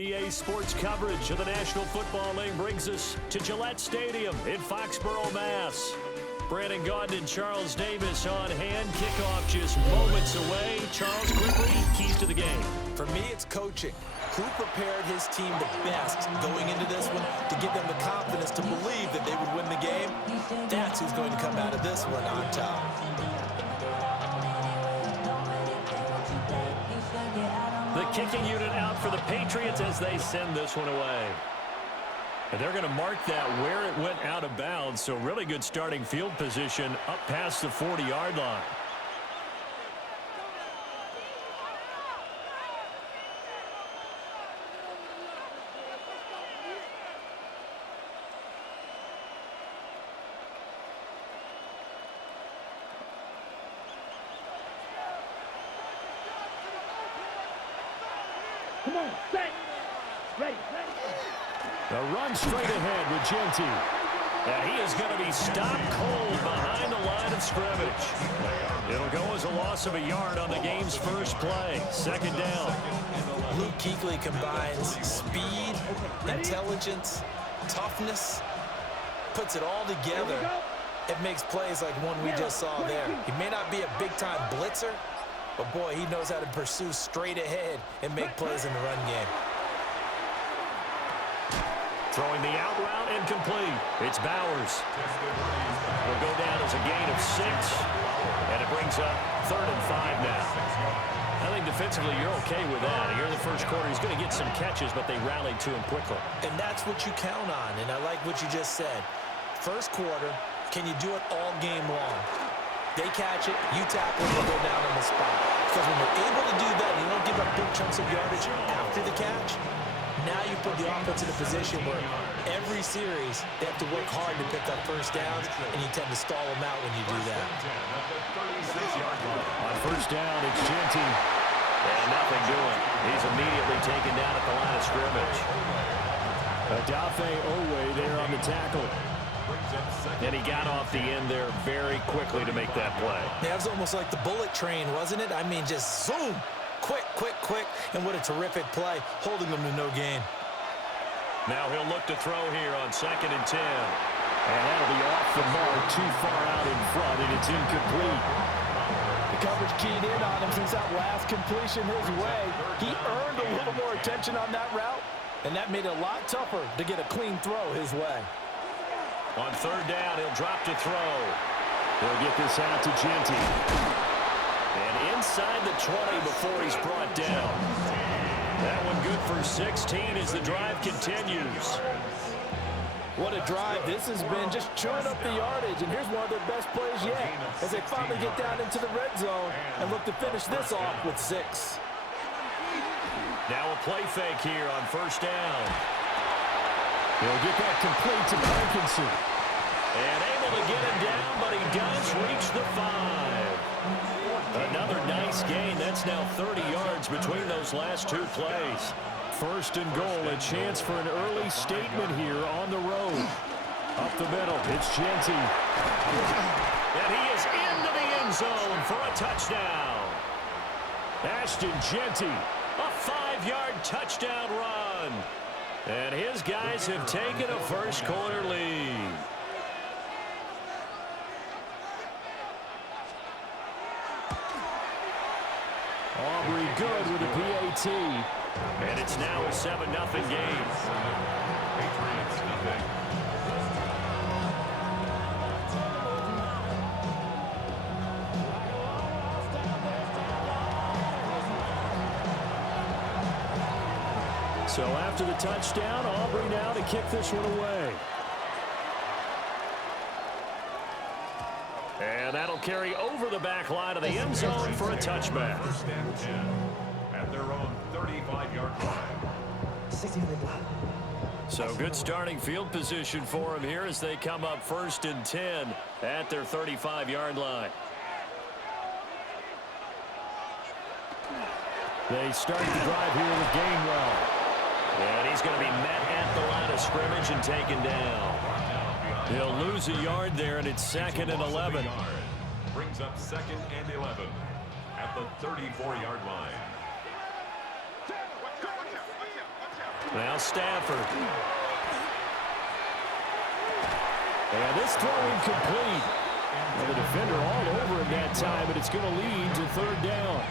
EA Sports coverage of the National Football League brings us to Gillette Stadium in Foxborough, Mass. Brandon Gaudin and Charles Davis on hand. Kickoff just moments away. Charles, quickly, keys to the game. For me, it's coaching. Who prepared his team the best going into this one to give them the confidence to believe that they would win the game? That's who's going to come out of this one on top. The kicking unit out for the Patriots as they send this one away. And they're going to mark that where it went out of bounds, so really good starting field position up past the 40-yard line. Come on, set, ready. The run straight ahead with Genty. And he is going to be stopped cold behind the line of scrimmage. It'll go as a loss of a yard on the game's first play. Second down. Luke Kuechly combines speed, intelligence, toughness, puts it all together. It makes plays like one we just saw there. He may not be a big-time blitzer, but boy, he knows how to pursue straight ahead and make plays in the run game. Throwing the out route incomplete. It's Bowers. Will go down as a gain of 6. And it brings up 3rd and 5 now. I think defensively you're okay with that. Here in the first quarter, he's going to get some catches, but they rallied to him quickly. And that's what you count on, and I like what you just said. First quarter, can you do it all game long? They catch it, you tackle it, they'll go down on the spot. Because when you're able to do that, and you don't give up big chunks of yardage after the catch, now you put the offense in a position where every series they have to work hard to pick up first downs, and you tend to stall them out when you do that. On first down, it's Genty. And nothing doing. He's immediately taken down at the line of scrimmage. Odafe Oweh there on the tackle. And he got off the end there very quickly to make that play. That was almost like the bullet train, wasn't it? I mean, just zoom. Quick, and what a terrific play, holding them to no gain. Now he'll look to throw here on 2nd and 10. And that'll be off the mark, too far out in front, and it's incomplete. The coverage keyed in on him since that last completion his way. He earned a little more attention on that route, and that made it a lot tougher to get a clean throw his way. On 3rd down, he'll drop to throw. He'll get this out to Genty. And inside the 20 before he's brought down. That one good for 16 as the drive continues. What a drive this has been, just chewing up the yardage. And here's one of their best plays yet as they finally get down into the red zone and look to finish this off with 6. Now a play fake here on 1st down. He'll get that complete to Parkinson. And able to get him down, but he does reach the 5. Another nice gain. That's now 30 yards between those last 2 plays. 1st and goal, a chance for an early statement here on the road. Up the middle, it's Genty. And he is into the end zone for a touchdown. Ashton Genty, a 5-yard touchdown run. And his guys have taken a first quarter lead. Aubrey good with a PAT. And it's now a 7-0 game. Patriots nothing. So after the touchdown, Aubrey now to kick this one away. And that'll carry over the back line of the end zone for a touchback. 1st and 10 at their own 35-yard line. So good starting field position for them here as they come up 1st and 10 at their 35-yard line. They start the drive here with Gainwell. And he's going to be met at the line of scrimmage and taken down. He'll lose a yard there, and it's 2nd and 11. Brings up 2nd and 11 at the 34-yard line. Now Stafford. And this throw incomplete. Well, the defender all over him that time, but it's going to lead to third down.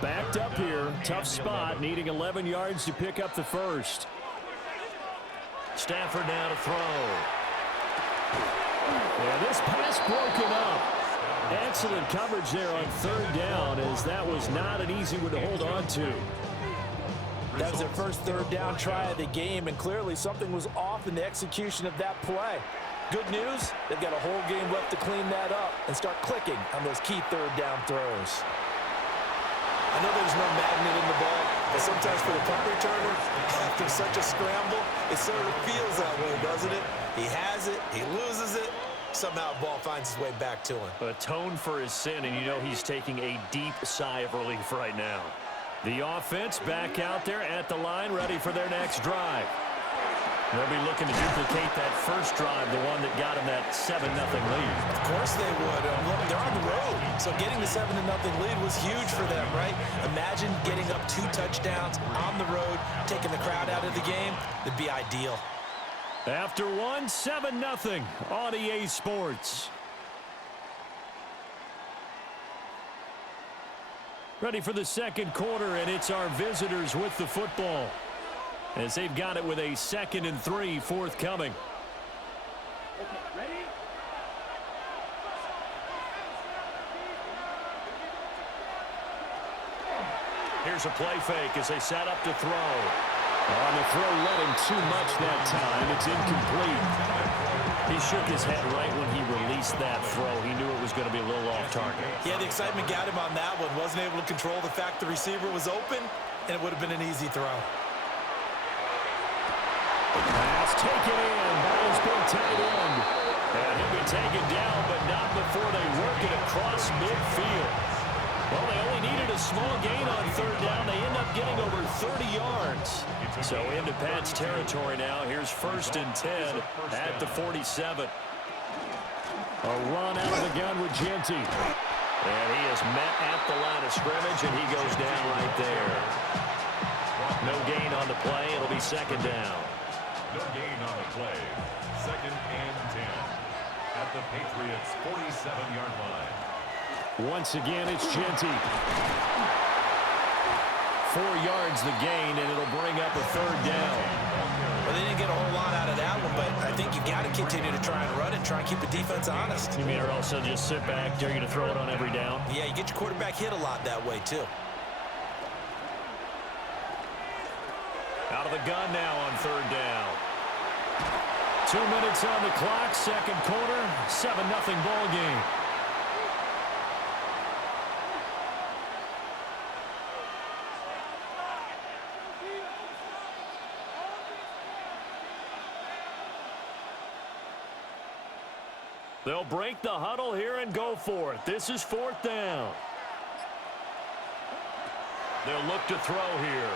Backed up here, tough spot, needing 11 yards to pick up the first. Stafford now to throw. Yeah, this pass broken up. Excellent coverage there on third down, as that was not an easy one to hold on to. That was their first third down try of the game, and clearly something was off in the execution of that play. Good news, they've got a whole game left to clean that up and start clicking on those key third down throws. I know there's no magnet in the ball, but sometimes for the punt returner, after such a scramble, it sort of feels that way, doesn't it? He has it, he loses it, somehow the ball finds its way back to him. Atone for his sin, and you know he's taking a deep sigh of relief right now. The offense back out there at the line, ready for their next drive. They'll be looking to duplicate that first drive, the one that got them that 7-0 lead. Of course they would. Look, they're on the road, so getting the 7-0 lead was huge for them, right? Imagine getting up 2 touchdowns on the road, taking the crowd out of the game. That'd be ideal. After one, 7-0 on EA Sports. Ready for the second quarter, and it's our visitors with the football, as they've got it with a 2nd and 3 forthcoming. Okay, ready? Here's a play fake as they set up to throw. On the throw, led him too much that time. It's incomplete. He shook his head right when he released that throw. He knew it was going to be a little off target. Yeah, the excitement got him on that one. Wasn't able to control the fact the receiver was open, and it would have been an easy throw. Pass taken in by his big tight end. And he'll be taken down, but not before they work it across midfield. Well, they only needed a small gain on third down. They end up getting over 30 yards. So into Pat's territory now. Here's 1st and 10 at the 47. A run out of the gun with Genty. And he is met at the line of scrimmage, and he goes down right there. No gain on the play. It'll be 2nd down. No gain on the play. 2nd and 10 at the Patriots' 47-yard line. Once again, it's Genty. 4 yards the gain, and it'll bring up a 3rd down. Well, they didn't get a whole lot out of that one, but I think you got to continue to try and run it, try and keep the defense honest. You mean, or also just sit back, dare you to throw it on every down? Yeah, you get your quarterback hit a lot that way, too. Out of the gun now on 3rd down. 2 minutes on the clock, 2nd quarter, 7-0 ball game. They'll break the huddle here and go for it. This is 4th down. They'll look to throw here.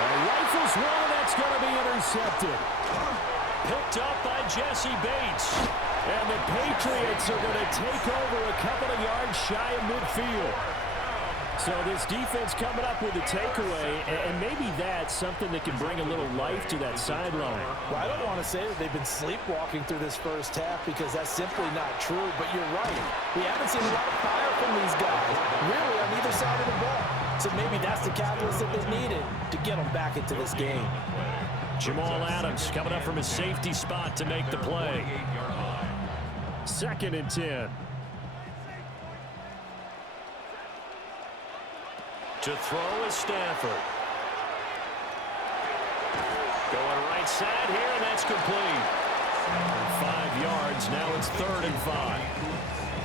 Rifles one, and that's going to be intercepted. Picked up by Jesse Bates. And the Patriots are going to take over a couple of yards shy of midfield. So this defense coming up with a takeaway, and maybe that's something that can bring a little life to that sideline. Well, I don't want to say that they've been sleepwalking through this first half because that's simply not true, but you're right. We haven't seen a lot of fire from these guys, really, on either side of the ball. So maybe that's the catalyst that they needed to get them back into this game. Jamal Adams coming up from his safety spot to make the play. 2nd and 10. To throw is Stafford. Going right side here, and that's complete. 5 yards, now it's 3rd and 5.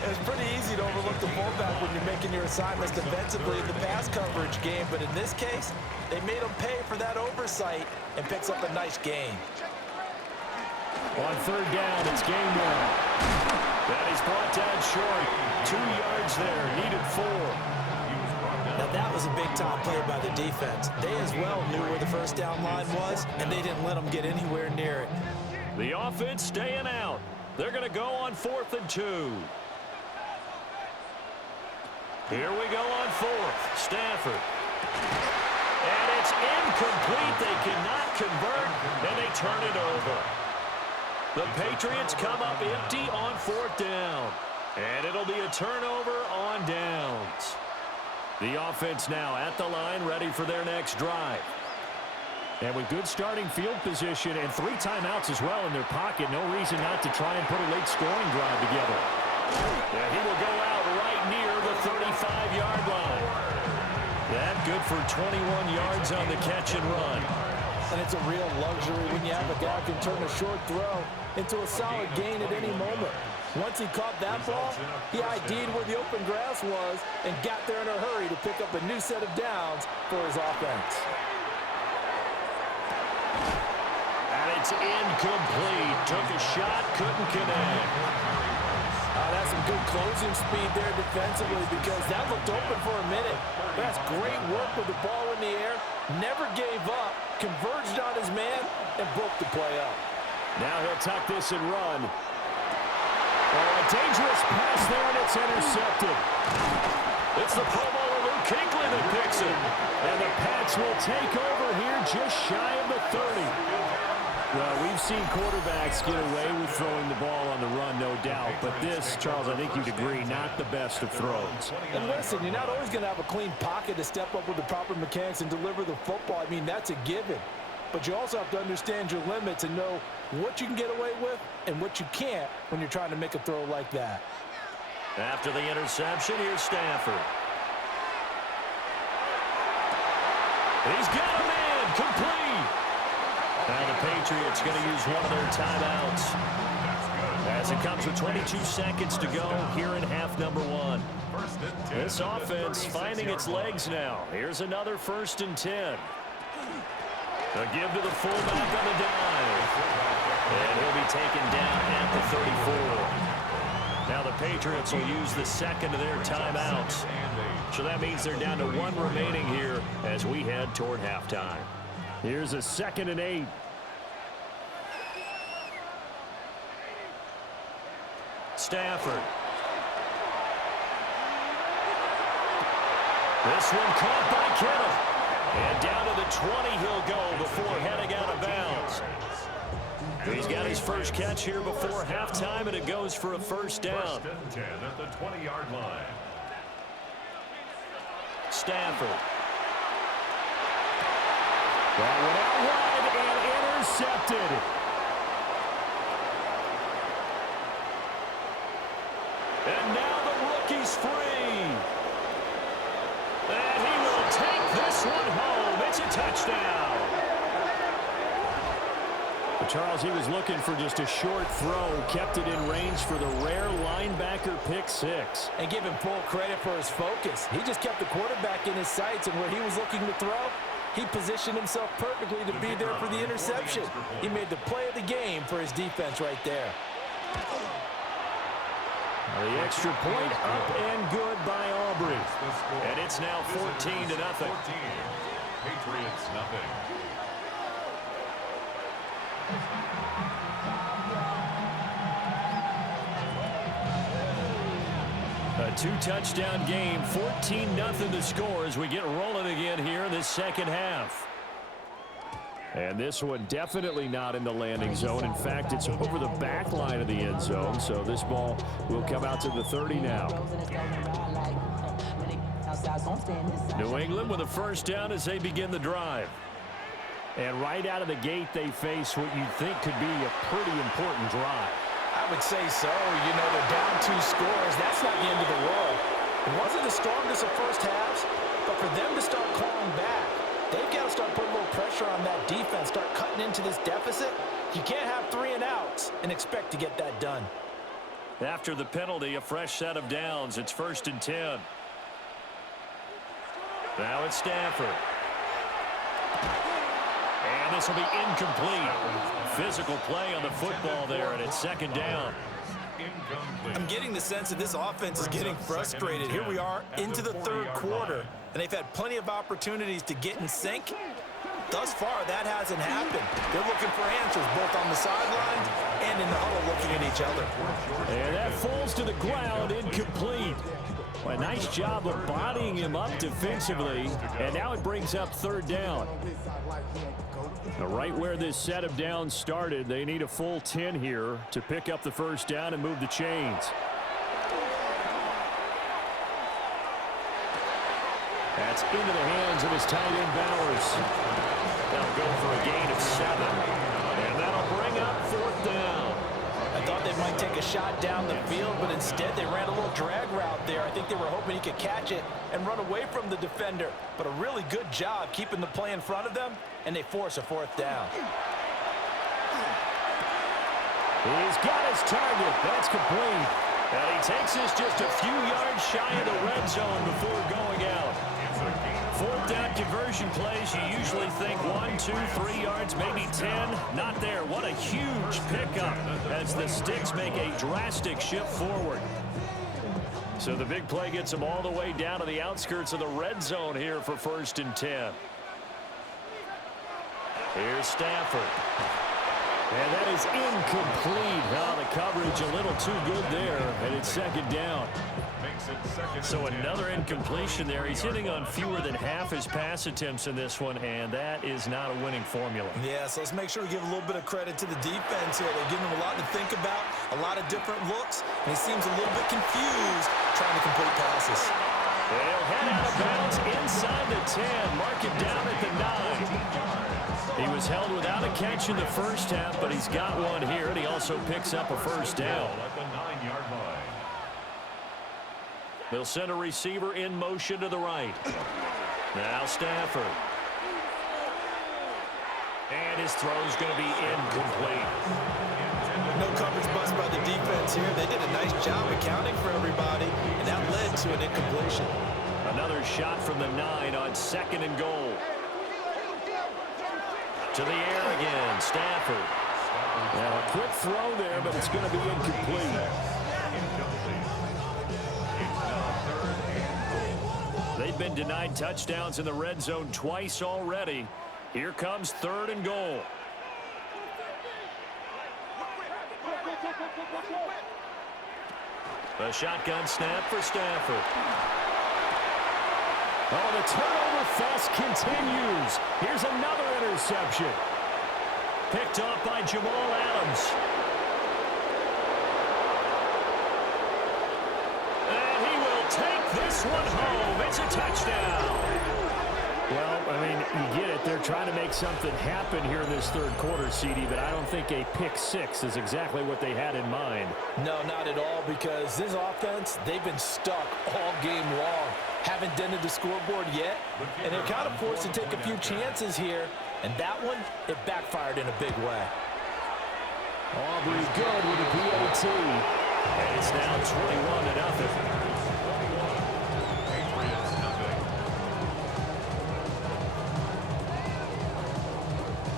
It's pretty easy to overlook the fullback when you're making your assignments defensively in the pass coverage game, but in this case, they made him pay for that oversight and picks up a nice gain. On 3rd down, it's game 1. And he's brought down short. 2 yards there, needed 4. Now, that was a big-time play by the defense. They as well knew where the first down line was, and they didn't let them get anywhere near it. The offense staying out. They're going to go on 4th and 2. Here we go on fourth. Stafford. And it's incomplete. They cannot convert, and they turn it over. The Patriots come up empty on fourth down. And it'll be a turnover on downs. The offense now at the line, ready for their next drive. And with good starting field position and 3 timeouts as well in their pocket, no reason not to try and put a late scoring drive together. And he will go out right near the 35-yard line. That good for 21 yards on the catch and run. And it's a real luxury when you have a guy who can turn a short throw into a solid gain at any moment. Once he caught that ball, he ID'd where the open grass was and got there in a hurry to pick up a new set of downs for his offense. And it's incomplete. Took a shot, couldn't connect. That's some good closing speed there defensively because that looked open for a minute. That's great work with the ball in the air. Never gave up, converged on his man, and broke the play up. Now he'll tuck this and run. Oh, a dangerous pass there, and it's intercepted. It's the Pro Bowler Luke Kuechly that picks it. And the Pats will take over here just shy of the 30. Well, we've seen quarterbacks get away with throwing the ball on the run, no doubt. But this, Charles, I think you'd agree, not the best of throws. And listen, you're not always going to have a clean pocket to step up with the proper mechanics and deliver the football. I mean, that's a given. But you also have to understand your limits and know what you can get away with and what you can't when you're trying to make a throw like that. After the interception, here's Stafford. He's got a man, complete. Now the Patriots going to use one of their timeouts as it comes with 22 seconds to go here in half number 1. This offense finding its legs now. Here's another 1st and 10. A give to the fullback on the dive. And he'll be taken down at the 34. Now the Patriots will use the second of their timeouts. So that means they're down to 1 remaining here as we head toward halftime. Here's a 2nd and 8. Stafford. This one caught by Kittle. And down to the 20 he'll go before heading out of bounds. He's got his first catch here before halftime, and it goes for a 1st down. 1st and 10 at the 20-yard line. Stafford. That went out wide and intercepted. And now the rookie's free. And he will take this one home. It's a touchdown. But Charles, he was looking for just a short throw, kept it in range for the rare linebacker pick 6. And give him full credit for his focus. He just kept the quarterback in his sights, and where he was looking to throw, he positioned himself perfectly to be there for the interception. He made the play of the game for his defense right there. The extra point up and good by Aubrey. And it's now 14-0. Patriots nothing. A 2-touchdown game, 14-0 the score as we get rolling again here in this second half. And this one definitely not in the landing zone. In fact, it's over the back line of the end zone, so this ball will come out to the 30 now. New England with a 1st down as they begin the drive. And right out of the gate, they face what you'd think could be a pretty important drive. I would say so. You know, they're down 2 scores. That's not the end of the world. It wasn't the strongest of first halves, but for them to start clawing back, they've got to start putting a little pressure on that defense, start cutting into this deficit. You can't have 3 and outs and expect to get that done. After the penalty, a fresh set of downs. It's 1st and 10. Now it's Stafford. And this will be incomplete. Physical play on the football there, and it's 2nd down. I'm getting the sense that this offense is getting frustrated. Here we are into the 3rd quarter, and they've had plenty of opportunities to get in sync. Thus far, that hasn't happened. They're looking for answers both on the sidelines and in the huddle looking at each other. And that falls to the ground, incomplete. A nice job of bodying him up defensively, and now it brings up third down. Now, right where this setup down started, they need a full 10 here to pick up the first down and move the chains. That's into the hands of his tight end, Bowers. They'll go for a gain of 7, and that'll bring up fourth down. I thought they might take a shot down the field, but instead they ran a little drag route there. I think they were hoping he could catch it and run away from the defender. But a really good job keeping the play in front of them, and they force a fourth down. He's got his target. That's complete. And he takes this just a few yards shy of the red zone before going out. Fourth down conversion plays, you usually think 1, 2, 3 yards, maybe 10. Not there. What a huge pickup as the Sticks make a drastic shift forward. So the big play gets them all the way down to the outskirts of the red zone here for 1st and 10. Here's Stafford. And that is incomplete. Oh, the coverage a little too good there, and it's 2nd down. So another incompletion there. He's hitting on fewer than half his pass attempts in this one, and that is not a winning formula. Yeah, so let's make sure we give a little bit of credit to the defense here. They're giving him a lot to think about, a lot of different looks, and he seems a little bit confused trying to complete passes. They'll head out of bounds inside the 10, mark it down at the 9. He was held without a catch in the first half, but he's got one here, and he also picks up a first down. At the 9-yard line. They'll send a receiver in motion to the right. Now Stafford. And his throw's going to be incomplete. No coverage bust by the defense here. They did a nice job accounting for everybody, and that led to an incompletion. Another shot from the 9 on 2nd and goal. To the air again, Stafford. Now a quick throw there, but it's going to be incomplete. They've been denied touchdowns in the red zone twice already. Here comes 3rd and goal. A shotgun snap for Stafford. Oh, the turnover fest continues. Here's another interception. Picked off by Jamal Adams. And he will take this one home. It's a touchdown. Well, I mean, you get it. They're trying to make something happen here in this 3rd quarter, CD, but I don't think a pick 6 is exactly what they had in mind. No, not at all, because this offense, they've been stuck all game long. Haven't dented the scoreboard yet, and they're kind of forced to take a few chances here, and that one, it backfired in a big way. Aubrey good with a PAT, and it's now 21-0.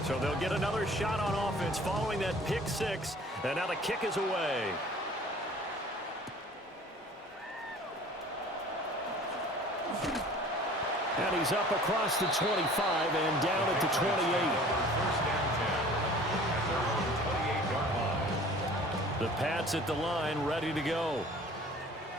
So they'll get another shot on offense following that pick 6, and now the kick is away. And he's up across the 25 and down at the 28. The Pats at the line, ready to go.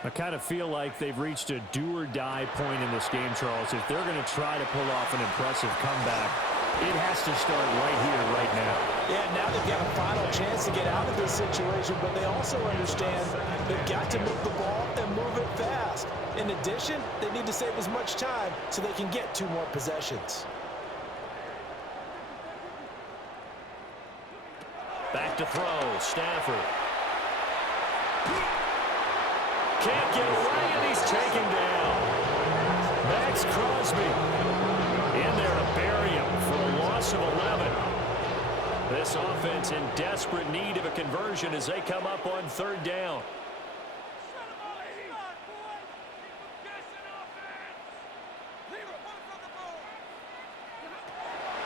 I kind of feel like they've reached a do-or-die point in this game, Charles. If they're going to try to pull off an impressive comeback, it has to start right here, right now. Yeah, now they've got a final chance to get out of this situation, but they also understand they've got to move the ball and move it fast. In addition, they need to save as much time so they can get 2 more possessions. Back to throw, Stafford. Can't get away, and he's taken down. Max Crosby in there to bury him for a loss of 11. This offense in desperate need of a conversion as they come up on 3rd down.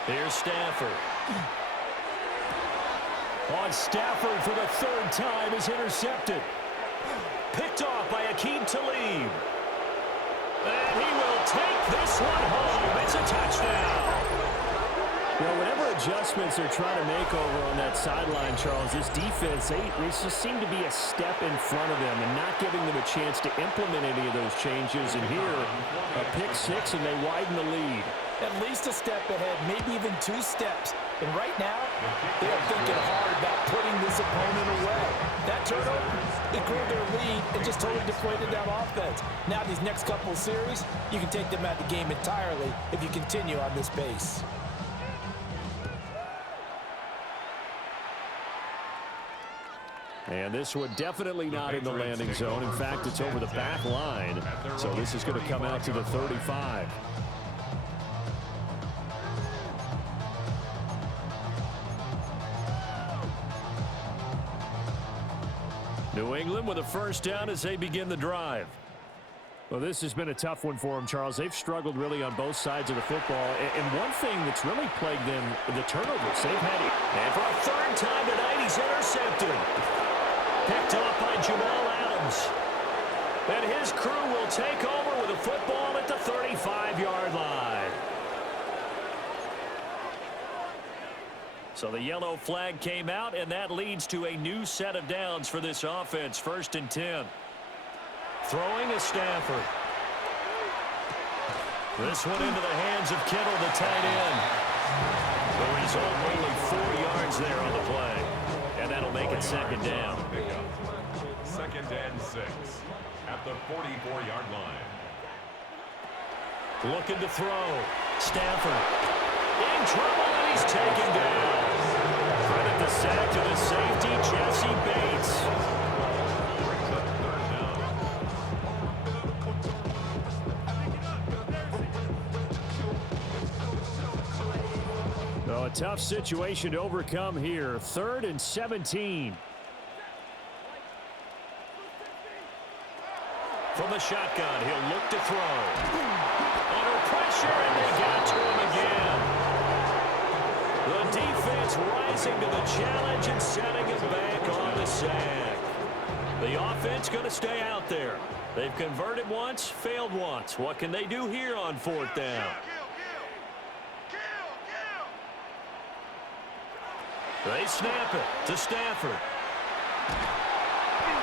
Here's Stafford. On Stafford for the 3rd time is intercepted. Picked off by Aqib Talib. And he will take this one home. It's a touchdown. Well, whenever a adjustments they're trying to make over on that sideline, Charles. This defense, they just seem to be a step in front of them and not giving them a chance to implement any of those changes. And here, a pick six, and they widen the lead. At least a step ahead, maybe even 2 steps. And right now, they are thinking hard about putting this opponent away. That turnover, it grew their lead and just totally deflated that offense. Now these next couple of series, you can take them out of the game entirely if you continue on this pace. And this one definitely not in the landing zone. In fact, it's over the back line. So this is going to come out to the 35. New England with a first down as they begin the drive. Well, this has been a tough one for them, Charles. They've struggled really on both sides of the football. And one thing that's really plagued them, the turnovers. They've had it. And for a third time tonight, he's intercepted. Picked off by Jamal Adams. And his crew will take over with a football at the 35-yard line. So the yellow flag came out, and that leads to a new set of downs for this offense. 1st and 10. Throwing is Stafford. This one into the hands of Kittle, the tight end. The result, only 4 yards there on the play. And that'll make it 2nd down. 2nd and 6 at the 44-yard line. Looking to throw. Stafford in trouble, and he's taken down. Credit the sack to the safety, Jesse Bates. Oh, a tough situation to overcome here. 3rd and 17. From the shotgun, he'll look to throw. Under pressure, and they got to him again. The defense rising to the challenge and setting him back on the sack. The offense going to stay out there. They've converted once, failed once. What can they do here on 4th down? They snap it to Stafford.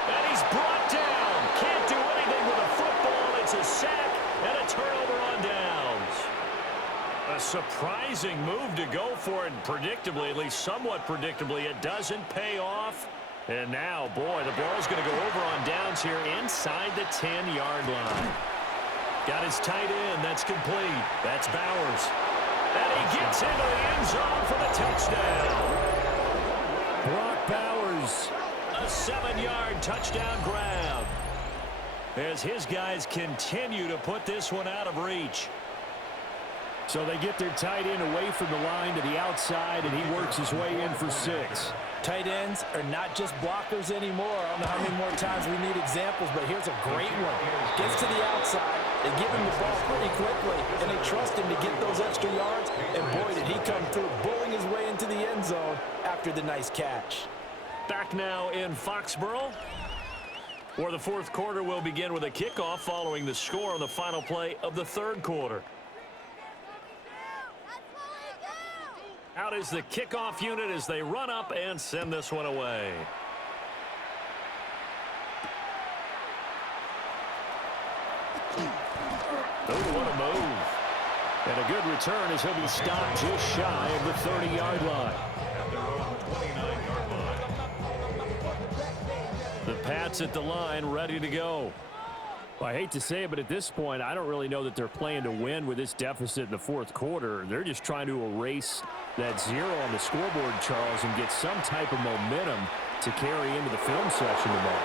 And he's brought down. Can't do anything with a football. It's a sack and a turnover on downs. A surprising move to go for it, predictably, at least somewhat predictably. It doesn't pay off. And now, boy, the ball's going to go over on downs here inside the 10-yard line. Got his tight end. That's complete. That's Bowers. And he gets into the end zone for the touchdown. Brock Bowers, a 7-yard touchdown grab. As his guys continue to put this one out of reach. So they get their tight end away from the line to the outside, and he works his way in for 6. Tight ends are not just blockers anymore. I don't know how many more times we need examples, but here's a great one. Gets to the outside, they give him the ball pretty quickly, and they trust him to get those extra yards. And boy, did he come through, bulling his way into the end zone after the nice catch. Back now in Foxborough, where the 4th quarter will begin with a kickoff following the score on the final play of the 3rd quarter. Out is the kickoff unit as they run up and send this one away. Oh, what a move. And a good return as he'll be stopped just shy of the 30-yard line. At their own 29-yard line. The Pats at the line, ready to go. Well, I hate to say it, but at this point, I don't really know that they're playing to win with this deficit in the 4th quarter. They're just trying to erase that 0 on the scoreboard, Charles, and get some type of momentum to carry into the film session tomorrow.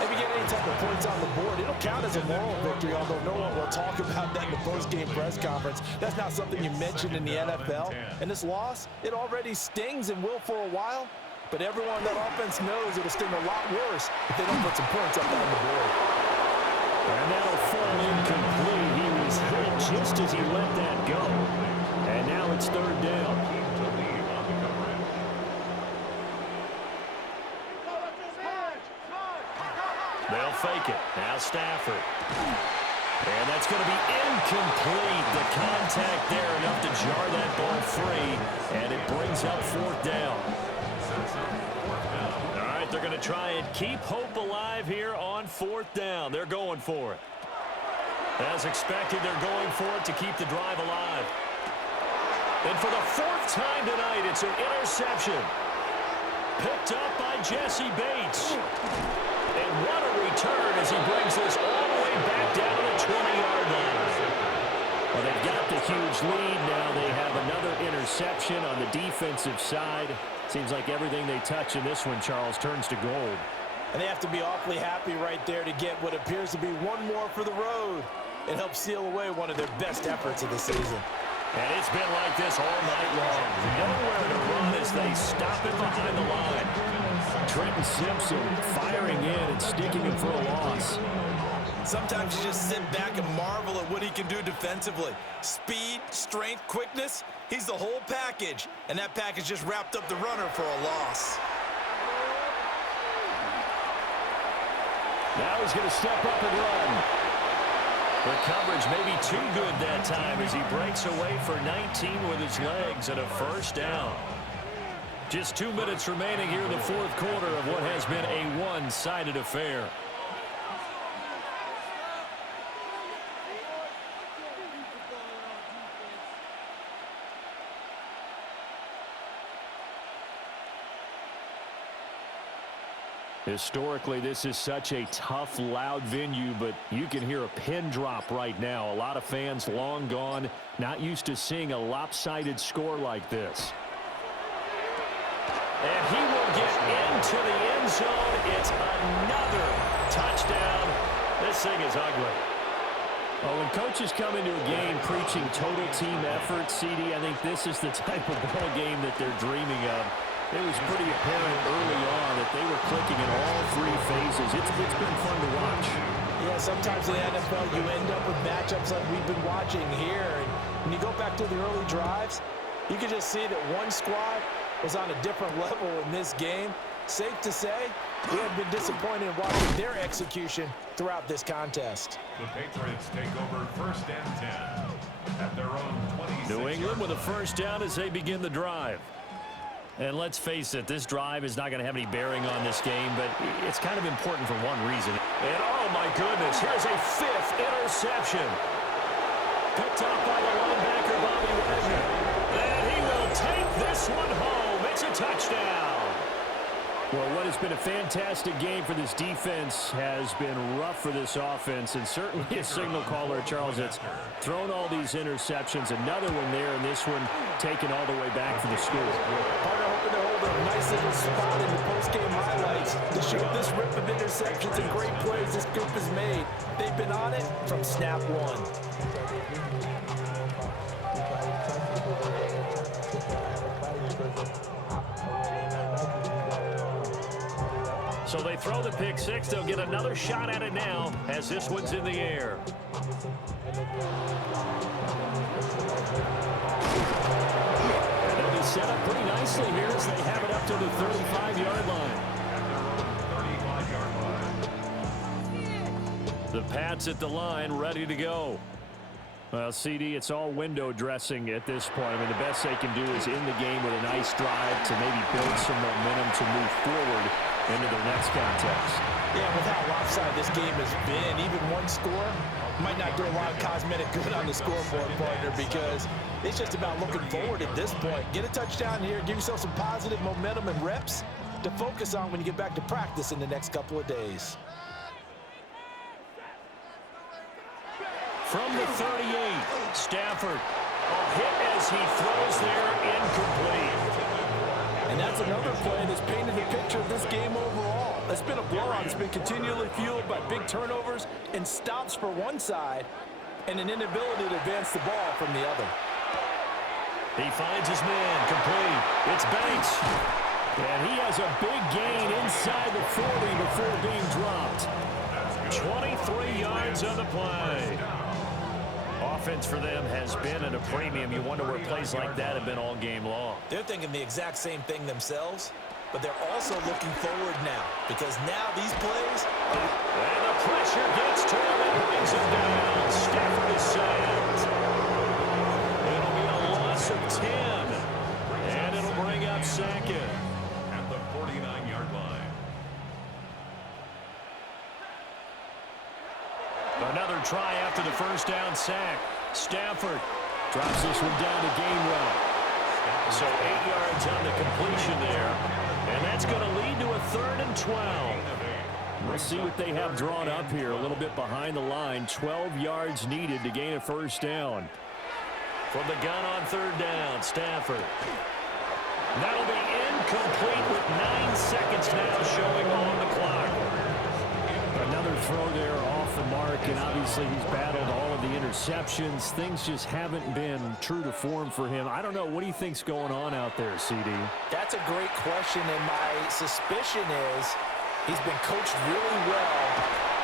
If you get any type of points on the board, it'll count as a moral victory, although no one will talk about that in the post-game press conference. That's not something you mentioned in the NFL. And this loss, it already stings and will for a while, but everyone on that offense knows it'll sting a lot worse if they don't put some points up on the board. And that'll fall incomplete. He was hit just as he let that go. And now it's 3rd down. They'll fake it. Now Stafford. And that's going to be incomplete. The contact there enough to jar that ball free, and it brings up fourth down. All right, they're going to try and keep hope alive here on fourth down. They're going for it. As expected, they're going for it to keep the drive alive. And for the fourth time tonight, it's an interception. Picked up by Jesse Bates. And what a return as he brings this all the way back down to the 20-yard line. Well, they've got the huge lead. Now they have another interception on the defensive side. Seems like everything they touch in this one, Charles, turns to gold. And they have to be awfully happy right there to get what appears to be one more for the road. It helps seal away one of their best efforts of the season. And it's been like this all night long. Nowhere to run as they stop it behind the line. Trenton Simpson firing in and sticking him for a loss. Sometimes you just sit back and marvel at what he can do defensively. Speed, strength, quickness, he's the whole package. And that package just wrapped up the runner for a loss. Now he's going to step up and run. The coverage may be too good that time as he breaks away for 19 with his legs and a first down. Just 2 minutes remaining here in the fourth quarter of what has been a one-sided affair. Historically, this is such a tough, loud venue, but you can hear a pin drop right now. A lot of fans long gone, not used to seeing a lopsided score like this. And he will get into the end zone. It's another touchdown. This thing is ugly. Well, when coaches come into a game preaching total team effort, CD, I think this is the type of ball game that they're dreaming of. It was pretty apparent early on that they were clicking in all three phases. It's been fun to watch. Yeah, sometimes in the NFL you end up with matchups like we've been watching here. And when you go back to the early drives, you can just see that one squad was on a different level in this game. Safe to say, we have been disappointed in watching their execution throughout this contest. The Patriots take over first and 10 at their own 26. New England with a first down as they begin the drive. And let's face it, this drive is not going to have any bearing on this game, but it's kind of important for one reason. And oh my goodness, here's a fifth interception. Picked up by the linebacker, Bobby Wagner. And he will take this one home. It's a touchdown. Well, what has been a fantastic game for this defense has been rough for this offense, and certainly a signal caller, Charles, that's thrown all these interceptions. Another one there, and this one taken all the way back for the score. Partner hoping to hold a nice little spot in the post-game highlights to show this rip of interceptions and great plays this group has made. They've been on it from snap one. So they throw the pick six. They'll get another shot at it now as this one's in the air. And they'll be set up pretty nicely here as they have it up to the 35-yard line. The Pats at the line, ready to go. Well, CD, it's all window dressing at this point. I mean, the best they can do is in the game with a nice drive to maybe build some momentum to move forward into their next contest. Yeah, with how lopsided this game has been, even one score might not do a lot of cosmetic good on the scoreboard, partner, because it's just about looking forward at this point. Get a touchdown here, give yourself some positive momentum and reps to focus on when you get back to practice in the next couple of days. From the 38, Stafford, a hit as he throws there, incomplete. And that's another play that's painted the picture of this game overall. It's been a blowout. It's been continually fueled by big turnovers and stops for one side and an inability to advance the ball from the other. He finds his man, complete. It's Banks. And he has a big gain inside the 40 before being dropped. 23 yards on the play. Offense for them has been at a premium. You wonder where plays like that have been all game long. They're thinking the exact same thing themselves. but they're also looking forward now because now these plays are... And the pressure gets to him and brings him down. Stafford is sacked. It'll be a loss of 10. And it'll bring up second. At the 49-yard line. Another try after the first down sack. Stafford drops this one down to Gainwell. So 8 yards on the completion there. And that's going to lead to a 3rd and 12. We'll see what they have drawn up here a little bit behind the line. 12 yards needed to gain a first down. From the gun on 3rd down, Stafford. That'll be incomplete with 9 seconds now showing on the clock. Another throw there off the mark, and obviously he's battled all of the interceptions. Things just haven't been true to form for him. I don't know. What do you think's going on out there, CD? That's a great question, and my suspicion is he's been coached really well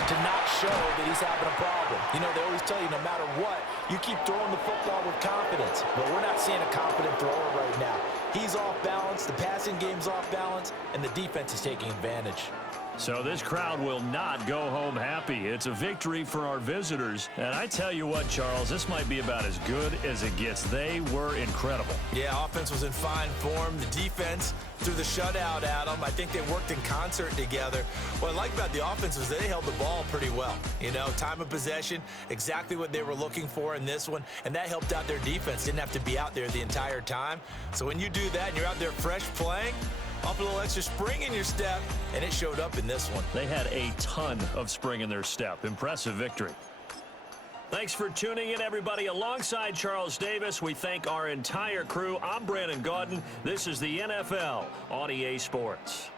to not show that he's having a problem. You know, they always tell you no matter what, you keep throwing the football with confidence. But we're not seeing a confident thrower right now. He's off balance, the passing game's off balance, and the defense is taking advantage. So this crowd will not go home happy. It's a victory for our visitors. And I tell you what, Charles, this might be about as good as it gets. They were incredible. Yeah, offense was in fine form. The defense threw the shutout at them. I think they worked in concert together. What I like about the offense was they held the ball pretty well. You know, time of possession, exactly what they were looking for in this one. And that helped out their defense. Didn't have to be out there the entire time. So when you do that and you're out there fresh playing, up a little extra spring in your step, and it showed up in this one. They had a ton of spring in their step. Impressive victory. Thanks for tuning in, everybody. Alongside Charles Davis, we thank our entire crew. I'm Brandon Gaudin. This is the NFL on EA Sports.